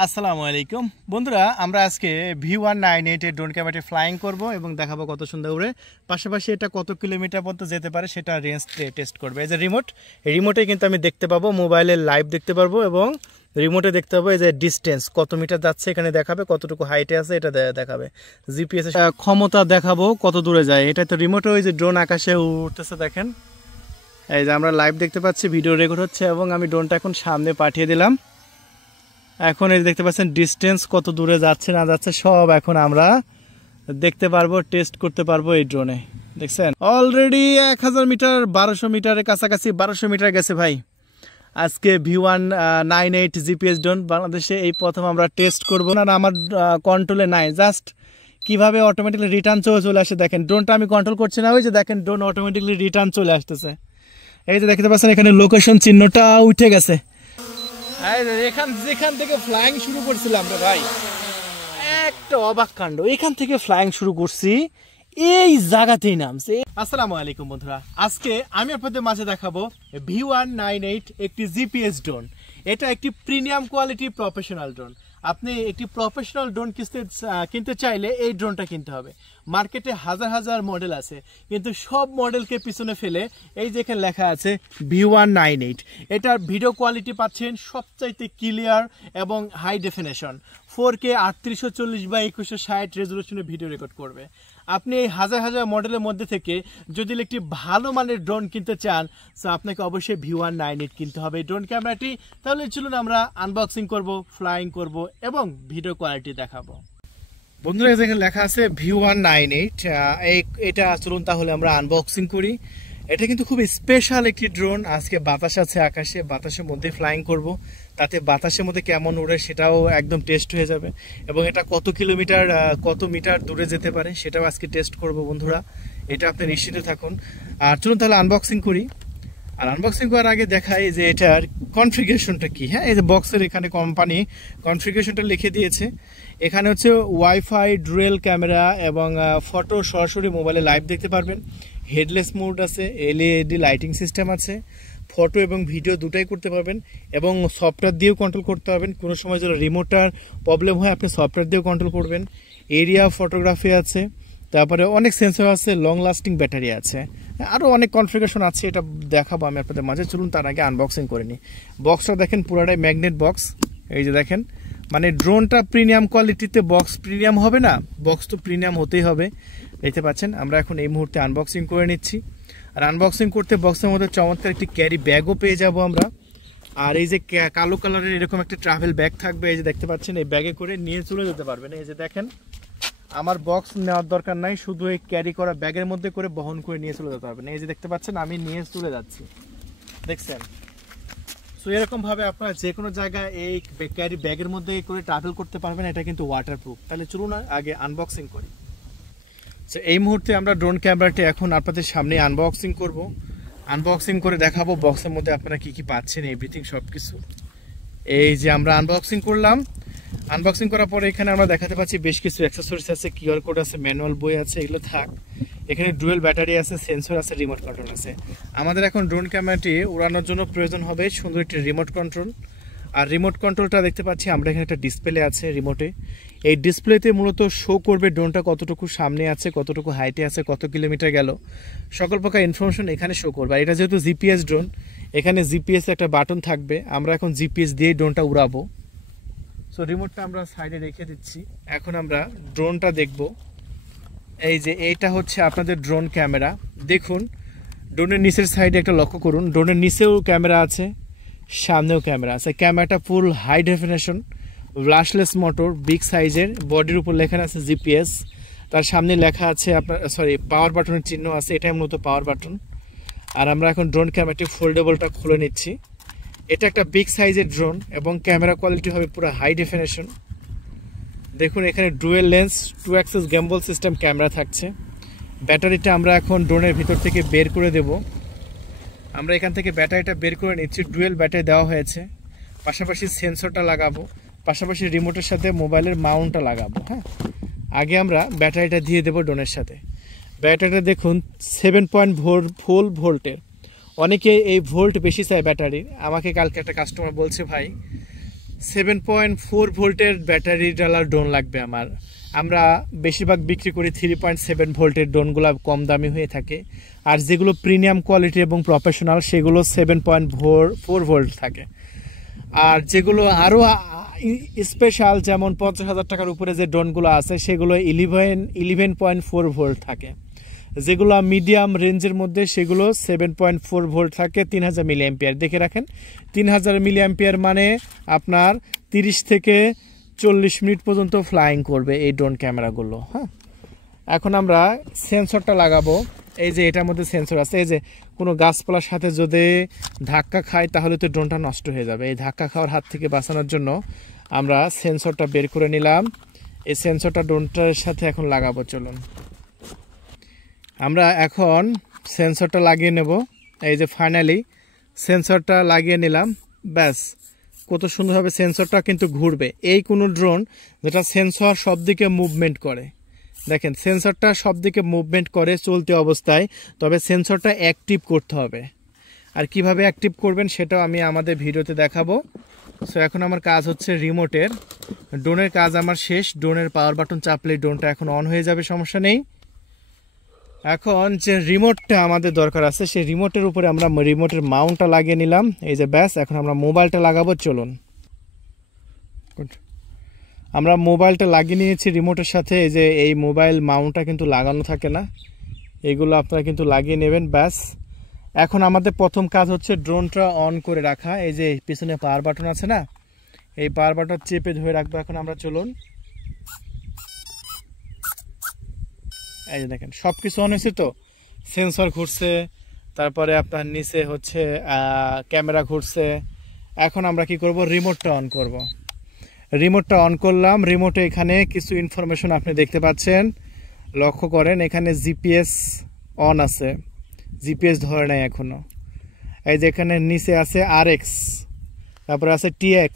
আসসালামু আলাইকুম বন্ধুরা, আমরা আজকে V198 এর ড্রোন ক্যামেরাটি ফ্লাইং করব এবং দেখাবো কত সুন্দর উড়ে। পাশাপাশি এটা কত কিলোমিটার পর্যন্ত যেতে পারে সেটা রেঞ্জ টেস্ট করবে। এই যে রিমোটে কিন্তু আমি দেখতে পাবো, মোবাইলে লাইভ দেখতে পারবো এবং রিমোটে দেখতে পাবো এই যে ডিস্টেন্স কত মিটার যাচ্ছে, এখানে দেখাবে কতটুকু হাইটে আছে, এটা দেখাবে। জিপিএস ক্ষমতা দেখাবো কত দূরে যায়। এটা তো রিমোটে ওই যে ড্রোন আকাশে উঠতেছে, দেখেন এই যে আমরা লাইভ দেখতে পাচ্ছি, ভিডিও রেকর্ড হচ্ছে এবং আমি ড্রোনটা এখন সামনে পাঠিয়ে দিলাম। এখন এই দেখতে পাচ্ছেন ডিস্টেন্স কত দূরে যাচ্ছে না যাচ্ছে সব এখন আমরা দেখতে পারবো, টেস্ট করতে পারবো এই ড্রোনে। দেখছেন অলরেডি 1000 মিটার 1200 মিটারের কাছাকাছি 1200 মিটার গেছে ভাই। আজকে V198 জিপিএস ড্রোন বাংলাদেশে এই প্রথম আমরা টেস্ট করবো না, আমার কন্ট্রোলে নাই, জাস্ট কিভাবে অটোমেটিকলি রিটার্ন চলে আসে দেখেন। ড্রোনটা আমি কন্ট্রোল করছি না, ওই যে দেখেন ড্রোন অটোমেটিকলি রিটার্ন চলে আসতেছে। এই যে দেখতে পাচ্ছেন এখানে লোকেশন চিহ্নটা উঠে গেছে। যেখান থেকে ফ্লাইং শুরু করছিলাম রে ভাই, একটা অবাক কাণ্ড, এখান থেকে ফ্লাইং শুরু করছি এই জায়গাতেই নামছে। আসসালামু আলাইকুম বন্ধুরা, আজকে আমি আপনাদের মাঝে দেখাবো V198 একটি জিপিএস ড্রোন। এটা একটি প্রিমিয়াম কোয়ালিটি প্রফেশনাল ড্রোন। আপনি একটি প্রফেশনাল ড্রোন কিনতে চাইলে এই ড্রোনটা কিনতে হবে। মার্কেটে হাজার হাজার মডেল আছে, কিন্তু সব মডেলকে পিছনে ফেলে এই যে এখানে লেখা আছে V198। এটার ভিডিও কোয়ালিটি পাচ্ছেন সবচাইতে ক্লিয়ার এবং হাই ডেফিনেশন, 4K 3840x2160 রেজলিউশনে ভিডিও রেকর্ড করবে। আপনি এই হাজার হাজার মডেলের মধ্যে থেকে যদি একটি ভালো মানের ড্রোন কিনতে চান, তো আপনাকে অবশ্যই V198 কিনতে হবে এই ড্রোন ক্যামেরাটি। তাহলে চলুন আমরা আনবক্সিং করব, ফ্লাইং করব এবং ভিডিও কোয়ালিটি দেখাবো। বন্ধুরা এখানে লেখা আছে V198, এটা চলুন তাহলে আমরা আনবক্সিং করি। এটা কিন্তু খুব স্পেশাল একটি ড্রোন। আজকে বাতাস আছে আকাশে, বাতাসের মধ্যে ফ্লাইং করব, তাতে বাতাসের মধ্যে কেমন উড়ে সেটাও একদম টেস্ট হয়ে যাবে এবং এটা কত মিটার দূরে যেতে পারে সেটাও আজকে টেস্ট করব বন্ধুরা। এটা আপনি নিশ্চিত থাকুন। আর চলুন তাহলে আনবক্সিং করি। আর আনবক্সিং করার আগে দেখাই যে এটার কনফিগারেশনটা কি। হ্যাঁ, এই যে বক্সের এখানে কোম্পানি কনফিগারেশনটা লিখে দিয়েছে। এখানে হচ্ছে ওয়াইফাই, ডুয়েল ক্যামেরা এবং ফটো সরাসরি মোবাইলে লাইভ দেখতে পারবেন। হেডলেস মোড আছে, এলইডি লাইটিং সিস্টেম আছে, ফটো এবং ভিডিও দুটাই করতে পারবেন এবং সফটওয়্যার দিয়েও কন্ট্রোল করতে পারবেন। কোনো সময় যদি রিমোটার প্রবলেম হয় আপনি সফটওয়্যার দিয়েও কন্ট্রোল করবেন। এরিয়া ফটোগ্রাফি আছে, তারপরে অনেক সেন্সর আছে, লং লাস্টিং ব্যাটারি আছে, আরও অনেক কনফিগারেশন আছে। এটা দেখাবো আমি আপনাদের মাঝে। চলুন তার আগে আনবক্সিং করে নিই। বক্সটা দেখেন পুরাটাই ম্যাগনেট বক্স। এই যে দেখেন, মানে ড্রোনটা প্রিমিয়াম কোয়ালিটিতে, বক্স প্রিমিয়াম হবে না, বক্স তো প্রিমিয়াম হতেই হবে। দেখতে পাচ্ছেন আমরা এখন এই মুহূর্তে আনবক্সিং করে নিচ্ছি। আর আনবক্সিং করতে বক্সের মধ্যে চমৎকার একটি ক্যারি ব্যাগও পেয়ে যাব আমরা। আর এই যে কালো কালারের এরকম একটা ট্রাভেল ব্যাগ থাকবে, এই যে দেখতে পাচ্ছেন, এই ব্যাগে করে নিয়ে চলে যেতে পারবেন। এই যে দেখেন, আমার বক্স নেওয়ার দরকার নাই, শুধু এই ক্যারি করা ব্যাগের মধ্যে করে বহন করে নিয়ে চলে যেতে পারবেন। এই যে দেখতে পাচ্ছেন আমি নিয়ে চলে যাচ্ছি, দেখছেন। সো এরকমভাবে আপনারা যে কোনো জায়গায় এই ক্যারি ব্যাগের মধ্যে করে ট্রাভেল করতে পারবেন। এটা কিন্তু ওয়াটারপ্রুফ। তাহলে চলুন আগে আনবক্সিং করি। সো এই মুহূর্তে আমরা ড্রোন ক্যামেরাটি এখন আপনাদের সামনে আনবক্সিং করব। আনবক্সিং করে দেখাবো বক্সের মধ্যে আপনারা কি কি পাচ্ছেন, এভরিথিং সব কিছু। এই যে আমরা আনবক্সিং করলাম। আনবক্সিং করার পরে এখানে আমরা দেখাতে পাচ্ছি বেশ কিছু অ্যাক্সেসরিজ আছে, কিউআর কোড আছে, ম্যানুয়াল বই আছে, এগুলো থাক। এখানে ডুয়েল ব্যাটারি আছে, সেন্সর আছে, রিমোট কন্ট্রোল আছে। আমাদের এখন ড্রোন ক্যামেরাটি উড়ানোর জন্য প্রয়োজন হবে সুন্দর একটি রিমোট কন্ট্রোল। আর রিমোট কন্ট্রোলটা দেখতে পাচ্ছি আমরা এখানে একটা ডিসপ্লে আছে রিমোটে। এই ডিসপ্লেতে মূলত শো করবে ড্রোনটা কতটুকু সামনে আছে, কতটুকু হাইটে আছে, কত কিলোমিটার গেল, সকল প্রকার ইনফরমেশন এখানে শো করবে। আর এটা যেহেতু জিপিএস ড্রোন, এখানে জিপিএস একটা বাটন থাকবে, আমরা এখন জিপিএস দিয়ে ড্রোনটা উড়াবো। সো রিমোটটা আমরা সাইডে রেখে দিচ্ছি। এখন আমরা ড্রোনটা দেখব। এই যে এইটা হচ্ছে আপনাদের ড্রোন ক্যামেরা। দেখুন ড্রোনের নিচের সাইডে একটা লক্ষ্য করুন, ড্রোনের নিচেও ক্যামেরা আছে, সামনেও ক্যামেরা আছে। ক্যামেরাটা full high definition, brushless motor, big সাইজের, বডির উপর লেখা আছে জিপিএস। তার সামনে লেখা আছে আপনার পাওয়ার বাটনের চিহ্ন আছে, এটাই মূলত পাওয়ার বাটন। আর আমরা এখন ড্রোন ক্যামেরাটি ফোল্ডেবলটা খুলে নিচ্ছি। এটা একটা বিগ সাইজের ড্রোন এবং ক্যামেরা কোয়ালিটি হবে পুরো হাই ডেফিনেশন। দেখুন এখানে dual lens, 2 axis gimbal system camera থাকছে। ব্যাটারিটা আমরা এখন ড্রোনের ভিতর থেকে বের করে দেব। আমরা এখান থেকে ব্যাটারিটা বের করে নিচ্ছি, ডুয়েল ব্যাটারি দেওয়া হয়েছে। পাশাপাশি সেন্সরটা লাগাবো, পাশাপাশি রিমোটের সাথে মোবাইলের মাউন্টটা লাগাবো। হ্যাঁ, আগে আমরা ব্যাটারিটা দিয়ে দেবো ড্রোনের সাথে। ব্যাটারিটা দেখুন 7.4 ভোল্টের। অনেকে এই ভোল্ট বেশি চায় ব্যাটারির। আমাকে কালকে একটা কাস্টমার বলছে ভাই 7.4 ভোল্টের ব্যাটারি ডালার ড্রোন লাগবে আমার। আমরা বেশিরভাগ বিক্রি করি 3.7 ভোল্টের ড্রোনগুলো কম দামি হয়ে থাকে, আর যেগুলো প্রিমিয়াম কোয়ালিটি এবং প্রফেশনাল সেগুলো 7.4 ভোল্ট থাকে। আর যেগুলো আরও স্পেশাল যেমন 50,000 টাকার উপরে যে ড্রোনগুলো আছে সেগুলো 11.4 ভোল্ট থাকে। যেগুলো মিডিয়াম রেঞ্জের মধ্যে সেগুলো 7.4 ভোল্ট থাকে, 3000 মিলি অ্যাম্পিয়ার। দেখে রাখেন 3000 মিলি অ্যাম্পিয়ার মানে আপনার 30 থেকে 40 মিনিট পর্যন্ত ফ্লাইং করবে এই ড্রোন ক্যামেরাগুলো। হ্যাঁ, এখন আমরা সেন্সরটা লাগাবো। এই যে এটার মধ্যে সেন্সর আছে, এই যে কোনো গাছপালার সাথে যদি ধাক্কা খায় তাহলে তো ড্রোনটা নষ্ট হয়ে যাবে। এই ধাক্কা খাওয়ার হাত থেকে বাঁচানোর জন্য আমরা সেন্সরটা বের করে নিলাম। এই সেন্সরটা ড্রোনটার সাথে এখন লাগাবো। চলুন আমরা এখন সেন্সরটা লাগিয়ে নেব। এই যে ফাইনালি সেন্সরটা লাগিয়ে নিলাম। ব্যাস, কত সুন্দরভাবে সেন্সরটা কিন্তু ঘুরবে। এই কোনো ড্রোন যেটা সেন্সর সব দিকে মুভমেন্ট করে, দেখেন সেন্সরটা সব দিকে মুভমেন্ট করে চলতি অবস্থায়, তবে সেন্সরটা অ্যাক্টিভ করতে হবে। আর কিভাবে অ্যাক্টিভ করবেন সেটাও আমি আমাদের ভিডিওতে দেখাবো। সো এখন আমার কাজ হচ্ছে রিমোটের। ড্রোনের কাজ আমার শেষ। ড্রোনের পাওয়ার বাটন চাপলেই ড্রোনটা এখন অন হয়ে যাবে, সমস্যা নেই। এখন যে রিমোটটা আমাদের দরকার আছে সেই রিমোটের উপরে আমরা রিমোটের মাউন্টটা লাগিয়ে নিলাম। এই যে ব্যাস, এখন আমরা মোবাইলটা লাগাবো। চলুন আমরা মোবাইলটা লাগিয়ে নিয়েছি রিমোটের সাথে। এই যে এই মোবাইল মাউন্টটা কিন্তু লাগানো থাকে না, এগুলো আপনারা কিন্তু লাগিয়ে নেবেন। ব্যাস, এখন আমাদের প্রথম কাজ হচ্ছে ড্রোনটা অন করে রাখা। এই যে পিছনে পাওয়ার বাটন আছে না, এই পাওয়ার বাটন চেপে ধরে রাখবো। এখন আমরা চলুন, এই যে দেখেন সব কিছু অন হয়েছে, তো সেন্সর ঘুরছে, তারপরে আপনার নিচে হচ্ছে ক্যামেরা ঘুরছে। এখন আমরা কি করব, রিমোটটা অন করব। রিমোটটা অন করলাম। রিমোটে এখানে কিছু ইনফরমেশন আপনি দেখতে পাচ্ছেন, লক্ষ্য করেন। এখানে জিপিএস অন আছে, জিপিএস ধরে নেয় এখনো। এই যে এখানে নিচে আছে RX, তারপরে আছে TX।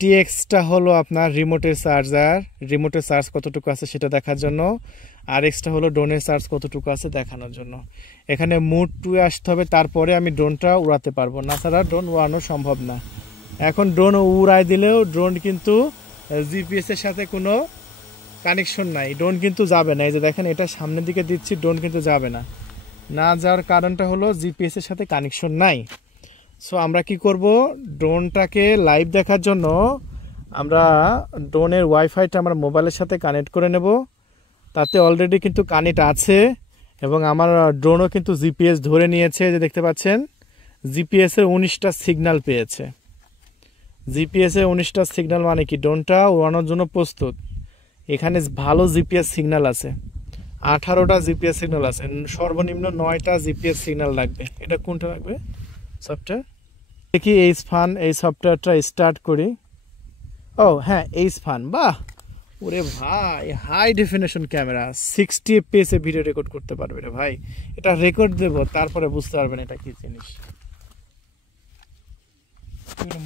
TXটা হলো আপনার রিমোটের চার্জার, রিমোটের চার্জ কতটুকু আছে সেটা দেখার জন্য। RXটা হলো ড্রোনের চার্জ কতটুকু আছে দেখানোর জন্য। এখানে মোড 2 আসতে হবে, তারপরে আমি ড্রোনটা উড়াতে পারবো, না ছাড়া ড্রোন উড়ানো সম্ভব না। এখন ড্রোন উড়াই দিলেও ড্রোন কিন্তু জিপিএস এর সাথে কোনো কানেকশন নাই, ড্রোন কিন্তু যাবে না। এই যে দেখেন এটা সামনের দিকে দিচ্ছি, ড্রোন কিন্তু যাবে না। না যাওয়ার কারণটা হলো জিপিএস এর সাথে কানেকশন নাই। সো আমরা কি করব, ড্রোনটাকে লাইভ দেখার জন্য আমরা ড্রোনের ওয়াইফাইটা আমরা মোবাইলের সাথে কানেক্ট করে নেব। তাতে অলরেডি কিন্তু কানেক্ট আছে এবং আমার ড্রোনও কিন্তু জিপিএস ধরে নিয়েছে। যে দেখতে পাচ্ছেন জিপিএস এর 19টা সিগন্যাল পেয়েছে। জিপিএস এর 19টা সিগন্যাল মানে কি, ড্রোনটা উড়ানোর জন্য প্রস্তুত। এখানে ভালো জিপিএস সিগন্যাল আছে, 18টা জিপিএস সিগন্যাল আছে, সর্বনিম্ন 9টা জিপিএস সিগন্যাল লাগবে। এটা কোনটা লাগবে সফটওয়্যার দেখি, এইচ ফান, এই সফটওয়্যারটা স্টার্ট করি। ও হ্যাঁ, এইচ ফান, বাহ, ওরে ভাই হাই ডেফিনেশন ক্যামেরা, 60 FPS এ ভিডিও রেকর্ড করতে পারবে রে ভাই। এটা রেকর্ড দেব, তারপরে বুঝতে পারবেন এটা কি জিনিস।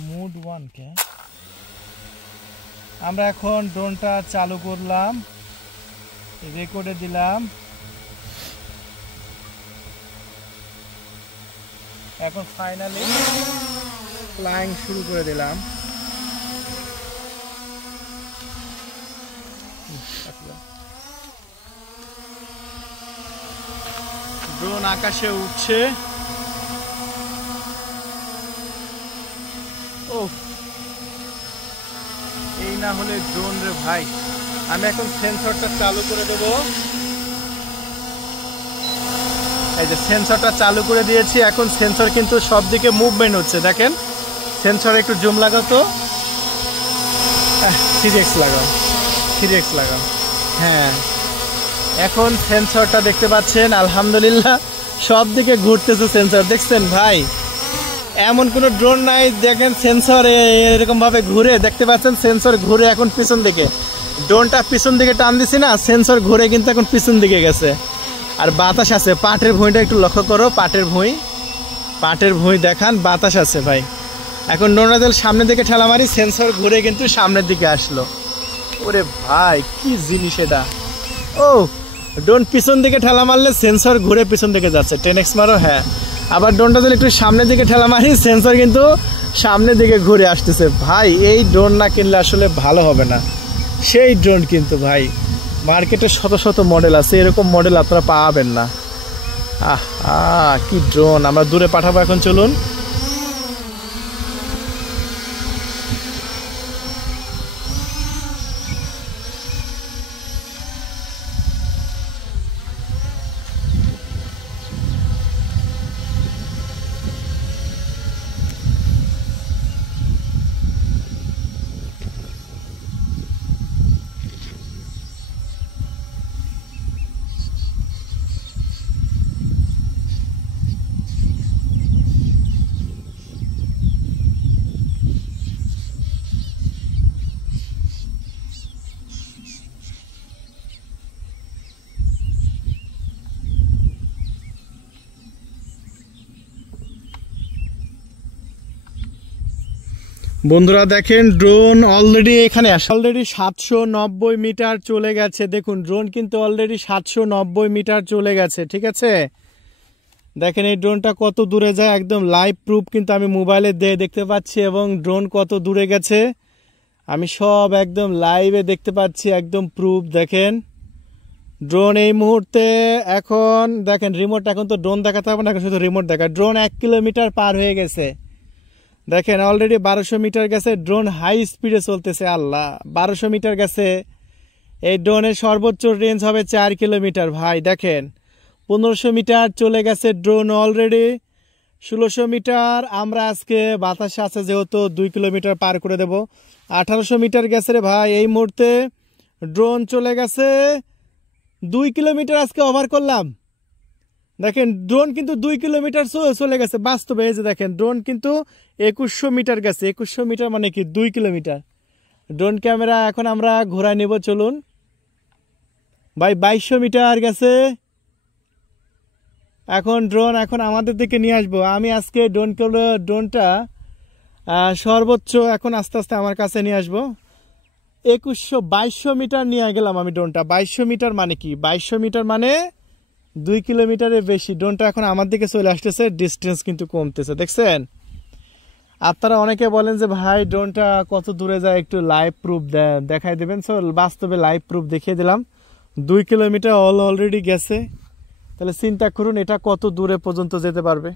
মোড 1 কে আমরা এখন ড্রোনটা চালু করলাম, রেকর্ডে দিলাম। এখন ফাইনালি ফ্লাইং শুরু করে দিলাম। ড্রোন আকাশে উঠছে। ও এই না হলে ড্রোন রে ভাই। আমি এখন সেন্সরটা চালু করে দেব। এই যে সেন্সরটা চালু করে দিয়েছি। এখন সেন্সর কিন্তু সব দিকে মুভমেন্ট হচ্ছে, দেখেন। সেন্সর একটু জুম লাগাও তো, 3x লাগাও, 3x লাগাও। হ্যাঁ, এখন সেন্সরটা দেখতে পাচ্ছেন, আলহামদুলিল্লাহ সব দিকে ঘুরতেছে সেন্সর। দেখছেন ভাই, এমন কোনো ড্রোন নাই দেখেন সেন্সর এরকম ভাবে ঘুরে। দেখতে পাচ্ছেন সেন্সর ঘুরে এখন পিছন দিকে। ড্রোনটা পিছন দিকে টান দিছি না, সেন্সর ঘুরে কিন্তু এখন পিছন দিকে গেছে। আর বাতাস আছে, পাটের ভুঁইটা একটু লক্ষ্য করো, পাটের ভুঁই দেখান, বাতাস আছে ভাই। এখন ড্রোনটা সামনের দিকে ঠেলা মারি, সেন্সর ঘুরে কিন্তু সামনের দিকে আসলো। ওরে ভাই কি জিনিস এটা। ও ড্রোন পিছন দিকে ঠেলা মারলে সেন্সর ঘুরে পিছন দিকে যাচ্ছে। 10x মারো, হ্যাঁ। আবার ড্রোনটা যদি একটু সামনের দিকে ঠেলা মারি, সেন্সর কিন্তু সামনের দিকে ঘুরে আসতেছে। ভাই এই ড্রোন না কিনলে আসলে ভালো হবে না। সেই ড্রোন কিন্তু ভাই মার্কেটে শত শত মডেল আছে, এরকম মডেল আপনারা পাবেন না। কি ড্রোন! আমরা দূরে পাঠাবো এখন, চলুন। বন্ধুরা দেখেন, ড্রোন অলরেডি এখানে আসে, অলরেডি 790 মিটার চলে গেছে। দেখুন ড্রোন কিন্তু অলরেডি 790 মিটার চলে গেছে, ঠিক আছে। দেখেন এই ড্রোনটা কত দূরে যায়, একদম লাইভ প্রুফ কিন্তু আমি মোবাইলে দেখতে পাচ্ছি, এবং ড্রোন কত দূরে গেছে আমি সব একদম লাইভে দেখতে পাচ্ছি, একদম প্রুফ। দেখেন ড্রোন এই মুহূর্তে এখন দেখেন রিমোট, এখন তো ড্রোন দেখাতে হবে না, শুধু রিমোট দেখা। ড্রোন 1 কিলোমিটার পার হয়ে গেছে। দেখেন অলরেডি 1200 মিটার গেছে, ড্রোন হাই স্পিডে চলতেছে। আল্লাহ, 1200 মিটার গেছে। এই ড্রোনের সর্বোচ্চ রেঞ্জ হবে 4 কিলোমিটার। ভাই দেখেন 1500 মিটার চলে গেছে ড্রোন অলরেডি। 1600 মিটার আমরা আজকে বাতাসে আছে যেহেতু 2 কিলোমিটার পার করে দেব। 1800 মিটার গেছে রে ভাই। এই মুহূর্তে ড্রোন চলে গেছে 2 কিলোমিটার, আজকে ওভার করলাম। দেখেন ড্রোন কিন্তু 2 কিলোমিটার চলে গেছে বাস্তবে। এই যে দেখেন ড্রোন কিন্তু 2100 মিটার গেছে। 2100 মিটার মানে কি 2 কিলোমিটার। ড্রোন ক্যামেরা এখন আমরা ঘোরায় নেব, চলুন। ভাই 2200 মিটার গেছে। এখন ড্রোন এখন আমাদের দিকে নিয়ে আসবো আমি আজকে। ড্রোনটা সর্বোচ্চ এখন আস্তে আস্তে আমার কাছে নিয়ে আসবো। 2200 মিটার নিয়ে গেলাম আমি ড্রোনটা। 2200 মিটার মানে কি? 2200 মিটার মানে 2 কিলোমিটারের বেশি। ড্রোনটা এখন আমার দিকে চলে আসতেছে, ডিস্টেন্স কিন্তু কমতেছে, দেখছেন। আপনারা অনেকে বলেন যে ভাই ড্রোনটা কত দূরে যায়, একটু লাইভ প্রুফ দেখাই দেবেন। সো বাস্তবে লাইভ প্রুফ দেখিয়ে দিলাম। 2 কিলোমিটার অলরেডি গেছে। তাহলে চিন্তা করুন এটা কত দূরে পর্যন্ত যেতে পারবে।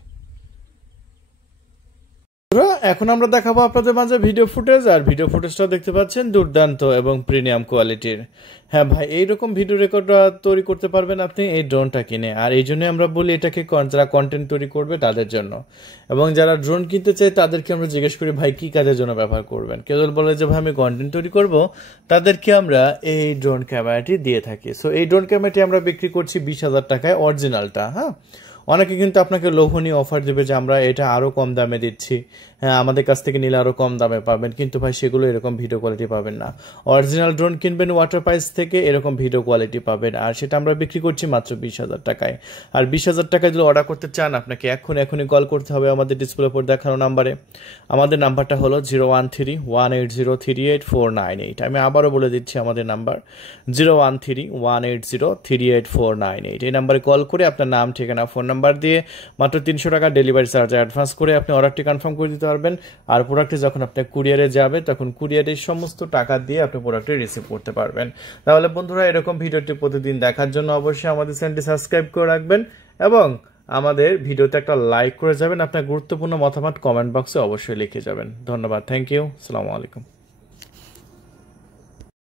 এখন আমরা দেখাবো আপনাদের মাঝে ভিডিও ফুটেজ। আর ভিডিও ফুটেজটা দেখতে পাচ্ছেন দুর্দান্ত এবং প্রিমিয়াম কোয়ালিটির। হ্যাঁ ভাই, এইরকম ভিডিও রেকর্ড তৈরি করতে পারবেন আপনি এই ড্রোনটা কিনে। আর এই জন্য আমরা বলি এটাকে যারা কন্টেন্ট তৈরি করবে তাদের জন্য, এবং যারা ড্রোন কিনতে চায় তাদেরকে আমরা জিজ্ঞেস করি ভাই কি কাজের জন্য ব্যবহার করবেন। কেউ বলে যে ভাই আমি কন্টেন্ট তৈরি করব, তাদেরকে আমরা এই ড্রোন ক্যামেরাটি দিয়ে থাকি। সো এই ড্রোন ক্যামেরাটি আমরা বিক্রি করছি 20,000 টাকায়, অরিজিনালটা। হ্যাঁ, অনেকে কিন্তু আপনাকে লোভনীয় অফার দেবে যে আমরা এটা আরও কম দামে দিচ্ছি, হ্যাঁ আমাদের কাছ থেকে নিলে আরও কম দামে পাবেন। কিন্তু ভাই সেগুলো এরকম ভিডিও কোয়ালিটি পাবেন না। অরিজিনাল ড্রোন কিনবেন ওয়াটার প্রাইস থেকে, এরকম ভিডিও কোয়ালিটি পাবেন। আর সেটা আমরা বিক্রি করছি মাত্র 20,000 টাকায়। আর 20,000 টাকায় যদি অর্ডার করতে চান আপনাকে এখনই কল করতে হবে আমাদের ডিসপ্লে উপর দেখানো নাম্বারে। আমাদের নাম্বারটা হলো 013-180-38498। আমি আবারও বলে দিচ্ছি আমাদের নাম্বার 013-180-38498। এই নাম্বারে কল করে আপনার নাম, ঠিকানা, ফোন নাম্বার দিয়ে মাত্র 300 টাকা ডেলিভারি চার্জ অ্যাডভান্স করে আপনি অর্ডারটি কনফার্ম করে দিতে পারবেন। আর প্রোডাক্টটি যখন আপনার কুরিয়ারে যাবে তখন কুরিয়ারের সমস্ত টাকা দিয়ে আপনি প্রোডাক্টটি রিসিভ করতে পারবেন। তাহলে বন্ধুরা এরকম ভিডিওটি প্রতিদিন দেখার জন্য অবশ্যই আমাদের চ্যানেলটি সাবস্ক্রাইব করে রাখবেন এবং আমাদের ভিডিওতে একটা লাইক করে যাবেন। আপনার গুরুত্বপূর্ণ মতামত কমেন্ট বক্সে অবশ্যই লিখে যাবেন। ধন্যবাদ, থ্যাংক ইউ, আসসালামু আলাইকুম।